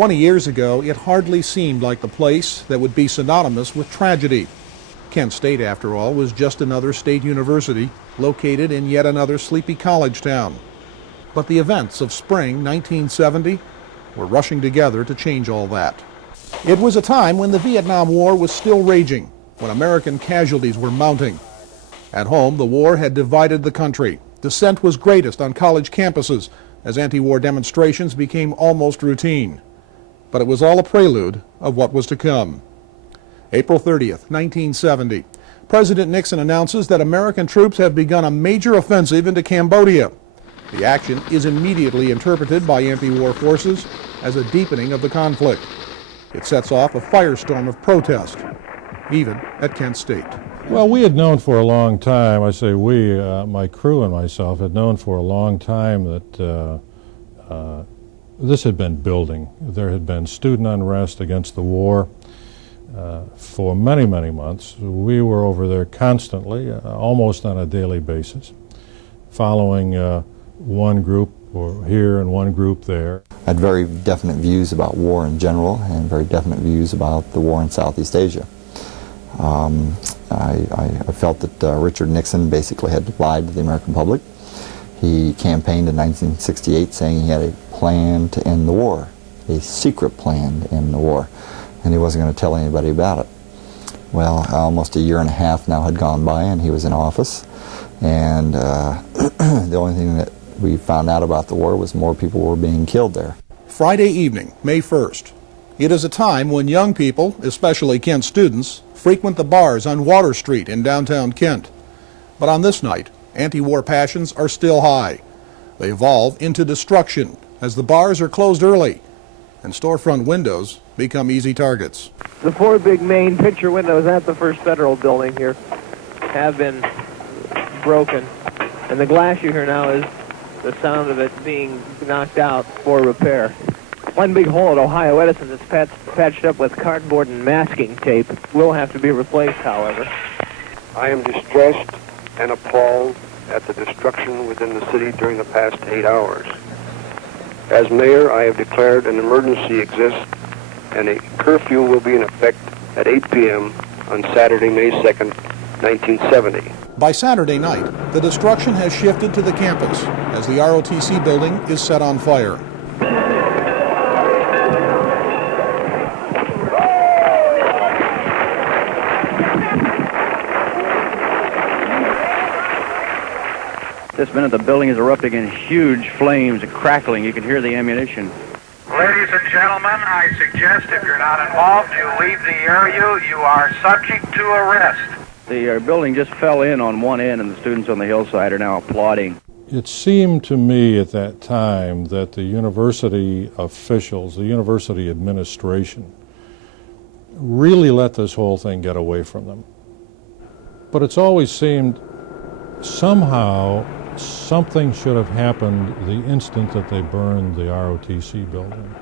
20 years ago, it hardly seemed like the place that would be synonymous with tragedy. Kent State, after all, was just another state university located in yet another sleepy college town. But the events of spring 1970 were rushing together to change all that. It was a time when the Vietnam War was still raging, when American casualties were mounting. At home, the war had divided the country. Dissent was greatest on college campuses as anti-war demonstrations became almost routine. But it was all a prelude of what was to come. April 30th, 1970. President Nixon announces that American troops have begun a major offensive into Cambodia. The action is immediately interpreted by anti-war forces as a deepening of the conflict. It sets off a firestorm of protest, even at Kent State. Well, we had known for a long time, I say we, my crew and myself had known for a long time that this had been building. There had been student unrest against the war for many, many months. We were over there constantly, almost on a daily basis, following one group here and one group there. I had very definite views about war in general and very definite views about the war in Southeast Asia. I felt that Richard Nixon basically had lied to the American public. He campaigned in 1968 saying he had a plan to end the war, a secret plan to end the war, and he wasn't going to tell anybody about it. Well, almost a year and a half now had gone by and he was in office, and the only thing that we found out about the war was more people were being killed there. Friday evening, May 1st. It is a time when young people, especially Kent students, frequent the bars on Water Street in downtown Kent. But on this night, anti-war passions are still high. They evolve into destruction as the bars are closed early and storefront windows become easy targets. The four big main picture windows at the First Federal Building here have been broken, and the glass you hear now is the sound of it being knocked out for repair. One big hole at Ohio Edison that's patched up with cardboard and masking tape will have to be replaced, however. I am distressed and appalled at the destruction within the city during the past 8 hours. As mayor, I have declared an emergency exists and a curfew will be in effect at 8 p.m. on Saturday, May 2nd, 1970. By Saturday night, the destruction has shifted to the campus as the ROTC building is set on fire. This minute the building is erupting in huge flames and crackling. You can hear the ammunition. Ladies and gentlemen, I suggest if you're not involved, you leave the area. You are subject to arrest. The building just fell in on one end, and the students on the hillside are now applauding. It seemed to me at that time that the university officials, the university administration, really let this whole thing get away from them. But it's always seemed somehow something should have happened the instant that they burned the ROTC building.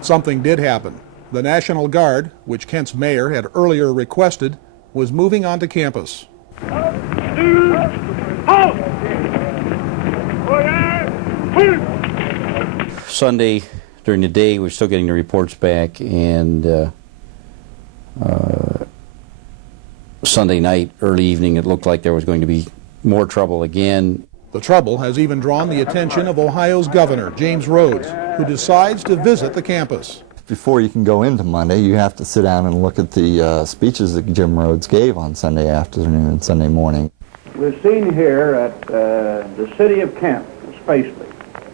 Something did happen. The National Guard, which Kent's mayor had earlier requested, was moving onto campus. Sunday, during the day, we're still getting the reports back, and Sunday night, early evening, it looked like there was going to be more trouble again. The trouble has even drawn the attention of Ohio's governor, James Rhodes, who decides to visit the campus. Before you can go into Monday, you have to sit down and look at the speeches that Jim Rhodes gave on Sunday afternoon and Sunday morning. We're seen here at the city of Kent, especially,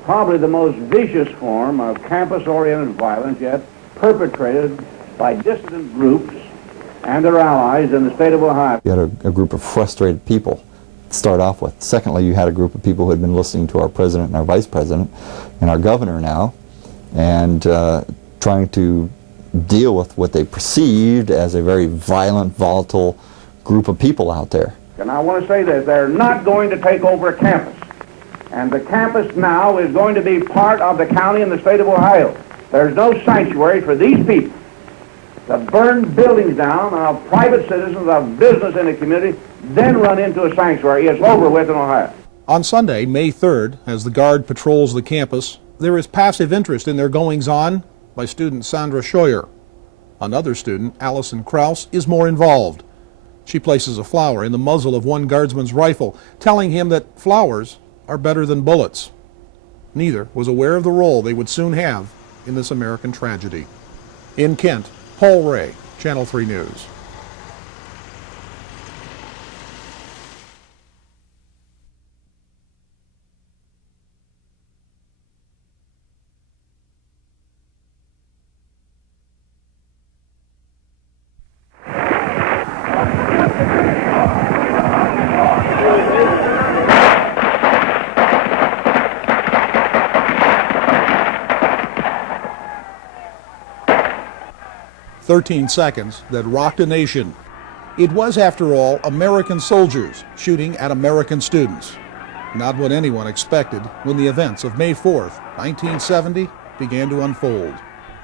probably the most vicious form of campus-oriented violence yet perpetrated by dissident groups and their allies in the state of Ohio. You had a group of frustrated people to start off with. Secondly, you had a group of people who had been listening to our president and our vice president and our governor now, and trying to deal with what they perceived as a very violent, volatile group of people out there. And I want to say this, they're not going to take over a campus. And the campus now is going to be part of the county and the state of Ohio. There's no sanctuary for these people to burn buildings down of private citizens, of business in the community, then run into a sanctuary. It's over with in Ohio. On Sunday, May 3rd, as the Guard patrols the campus, There is passive interest in their goings-on by student Sandra Scheuer. Another student, Allison Krause, is more involved. She places a flower in the muzzle of one guardsman's rifle, telling him that flowers are better than bullets. Neither was aware of the role they would soon have in this American tragedy. In Kent, Paul Rae, Channel 3 News. "13 seconds that rocked a nation." It was, after all, American soldiers shooting at American students. Not what anyone expected when the events of May 4th, 1970 began to unfold.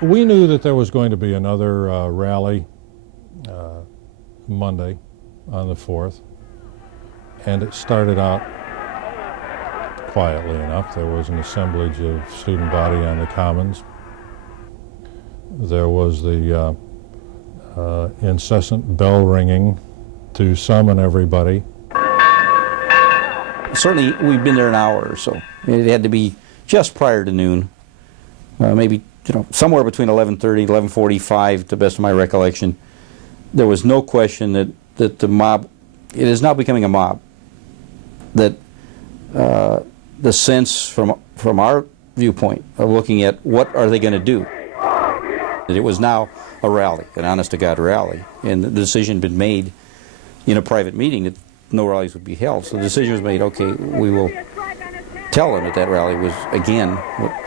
We knew that there was going to be another rally Monday on the 4th, and it started out quietly enough. There was an assemblage of student body on the Commons. There was the incessant bell ringing to summon everybody. Certainly, we've been there an hour or so. It had to be just prior to noon, maybe somewhere between 11:30 and 11:45, to the best of my recollection. There was no question that the mob, it is now becoming a mob. That the sense from our viewpoint of looking at what are they going to do, that it was now a rally, an honest-to-God rally, and the decision had been made in a private meeting that no rallies would be held. So the decision was made, okay, we will tell them that rally was, again,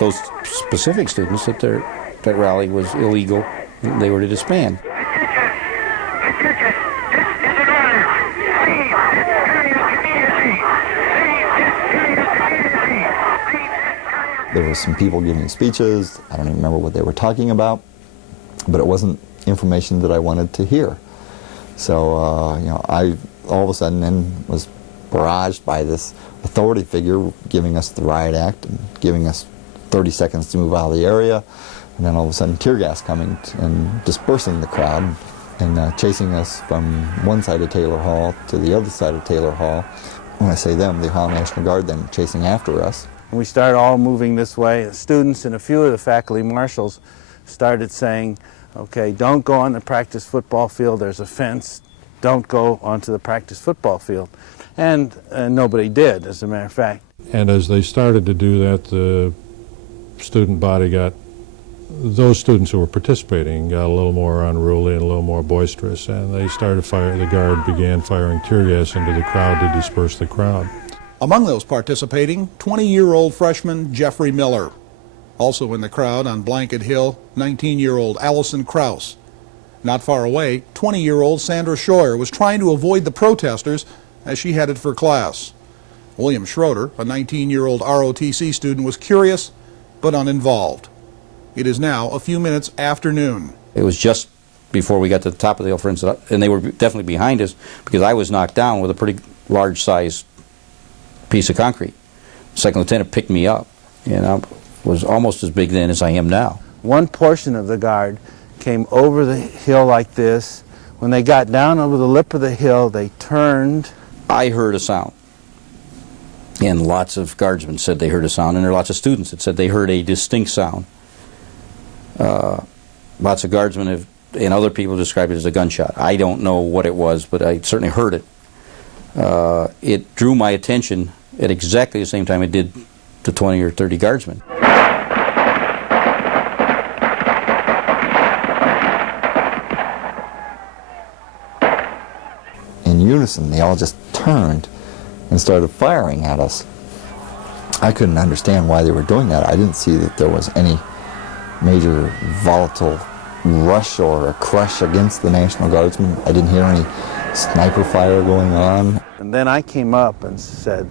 those specific students, that that rally was illegal, and they were to disband. There were some people giving speeches. I don't even remember what they were talking about, but it wasn't information that I wanted to hear. So, I all of a sudden then was barraged by this authority figure giving us the riot act and giving us 30 seconds to move out of the area, and then all of a sudden tear gas coming and dispersing the crowd and chasing us from one side of Taylor Hall to the other side of Taylor Hall. When I say them, the Ohio National Guard then chasing after us. We started all moving this way. The students and a few of the faculty marshals started saying, okay, don't go on the practice football field, there's a fence, don't go onto the practice football field. And nobody did, as a matter of fact. And as they started to do that, the student body those students who were participating got a little more unruly and a little more boisterous, and they started the guard began firing tear gas into the crowd to disperse the crowd. Among those participating, 20-year-old freshman Jeffrey Miller. Also in the crowd on Blanket Hill, 19-year-old Allison Krause. Not far away, 20-year-old Sandra Scheuer was trying to avoid the protesters as she headed for class. William Schroeder, a 19-year-old ROTC student, was curious but uninvolved. It is now a few minutes after noon. It was just before we got to the top of the hill, for instance, and they were definitely behind us because I was knocked down with a pretty large-sized piece of concrete. Second lieutenant picked me up, and I was almost as big then as I am now. One portion of the guard came over the hill like this. When they got down over the lip of the hill, they turned. I heard a sound, and lots of guardsmen said they heard a sound, and there are lots of students that said they heard a distinct sound. Lots of guardsmen and other people described it as a gunshot. I don't know what it was, but I certainly heard it. It drew my attention at exactly the same time it did to 20 or 30 guardsmen. In unison, they all just turned and started firing at us. I couldn't understand why they were doing that. I didn't see that there was any major volatile rush or a crush against the National Guardsmen. I didn't hear any sniper fire going on. And then I came up and said,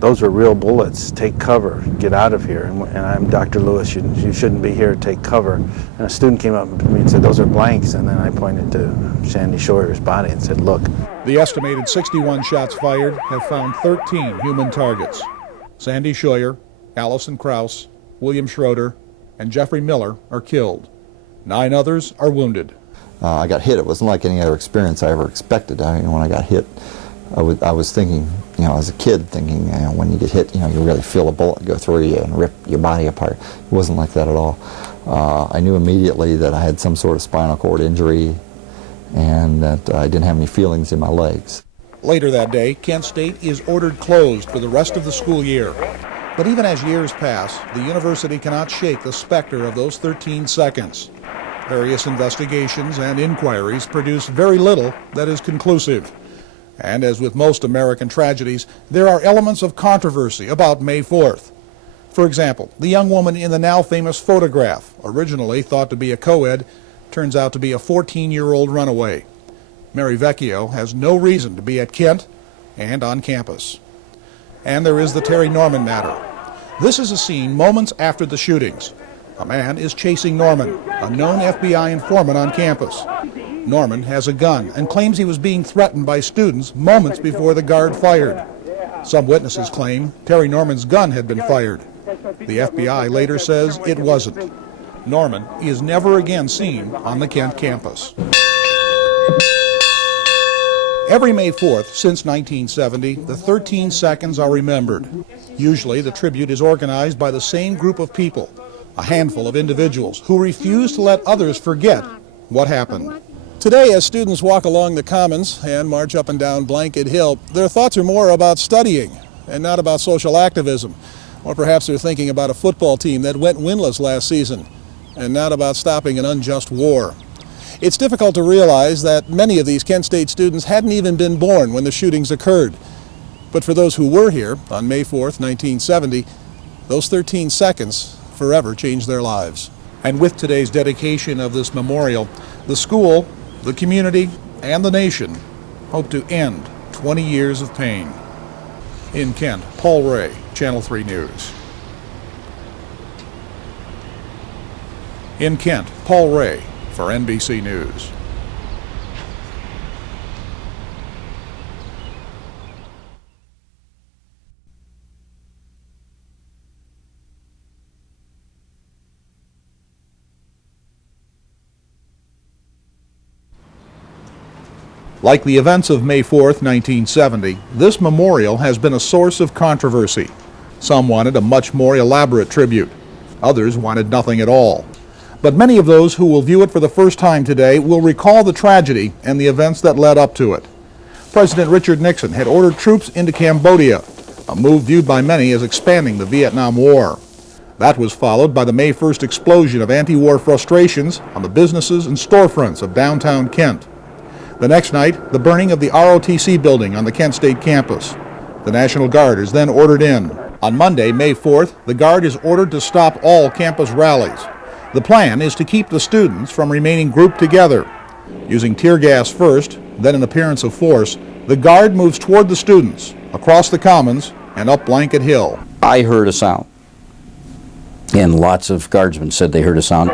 those are real bullets, take cover, get out of here. And I'm Dr. Lewis, you shouldn't be here, take cover. And a student came up to me and said, those are blanks. And then I pointed to Sandy Scheuer's body and said, look. The estimated 61 shots fired have found 13 human targets. Sandy Scheuer, Allison Krause, William Schroeder, and Jeffrey Miller are killed. 9 others are wounded. I got hit. It wasn't like any other experience I ever expected. When I got hit, I was thinking, as a kid, thinking, when you get hit, you really feel a bullet go through you and rip your body apart. It wasn't like that at all. I knew immediately that I had some sort of spinal cord injury and that I didn't have any feelings in my legs. Later that day, Kent State is ordered closed for the rest of the school year. But even as years pass, the university cannot shake the specter of those 13 seconds. Various investigations and inquiries produce very little that is conclusive. And as with most American tragedies, there are elements of controversy about May 4th. For example, the young woman in the now famous photograph, originally thought to be a co-ed, turns out to be a 14-year-old runaway. Mary Vecchio has no reason to be at Kent and on campus. And there is the Terry Norman matter. This is a scene moments after the shootings. A man is chasing Norman, a known FBI informant on campus. Norman has a gun and claims he was being threatened by students moments before the guard fired. Some witnesses claim Terry Norman's gun had been fired. The FBI later says it wasn't. Norman is never again seen on the Kent campus. Every May 4th since 1970, the 13 seconds are remembered. Usually the tribute is organized by the same group of people, a handful of individuals who refuse to let others forget what happened. Today, as students walk along the Commons and march up and down Blanket Hill, their thoughts are more about studying and not about social activism. Or perhaps they're thinking about a football team that went winless last season and not about stopping an unjust war. It's difficult to realize that many of these Kent State students hadn't even been born when the shootings occurred. But for those who were here on May 4th, 1970, those 13 seconds forever changed their lives. And with today's dedication of this memorial, the school, the community, and the nation hope to end 20 years of pain. In Kent, Paul Rae, Channel 3 News. In Kent, Paul Rae for NBC News. Like the events of May 4th, 1970, this memorial has been a source of controversy. Some wanted a much more elaborate tribute. Others wanted nothing at all. But many of those who will view it for the first time today will recall the tragedy and the events that led up to it. President Richard Nixon had ordered troops into Cambodia, a move viewed by many as expanding the Vietnam War. That was followed by the May 1st explosion of anti-war frustrations on the businesses and storefronts of downtown Kent. The next night, the burning of the ROTC building on the Kent State campus. The National Guard is then ordered in. On Monday, May 4th, the Guard is ordered to stop all campus rallies. The plan is to keep the students from remaining grouped together. Using tear gas first, then an appearance of force, the Guard moves toward the students, across the Commons, and up Blanket Hill. I heard a sound, and lots of guardsmen said they heard a sound.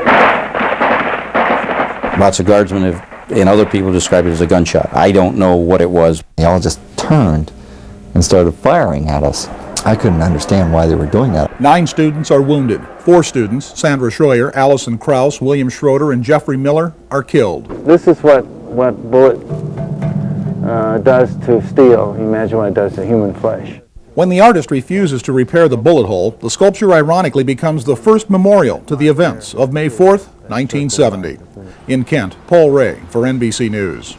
Lots of guardsmen and other people describe it as a gunshot. I don't know what it was. They all just turned and started firing at us. I couldn't understand why they were doing that. 9 students are wounded. 4 students, Sandra Schroyer, Allison Krause, William Schroeder, and Jeffrey Miller, are killed. This is what bullet does to steel. You imagine what it does to human flesh. When the artist refuses to repair the bullet hole, the sculpture ironically becomes the first memorial to the events of May 4th, 1970. In Kent, Paul Rae for NBC News.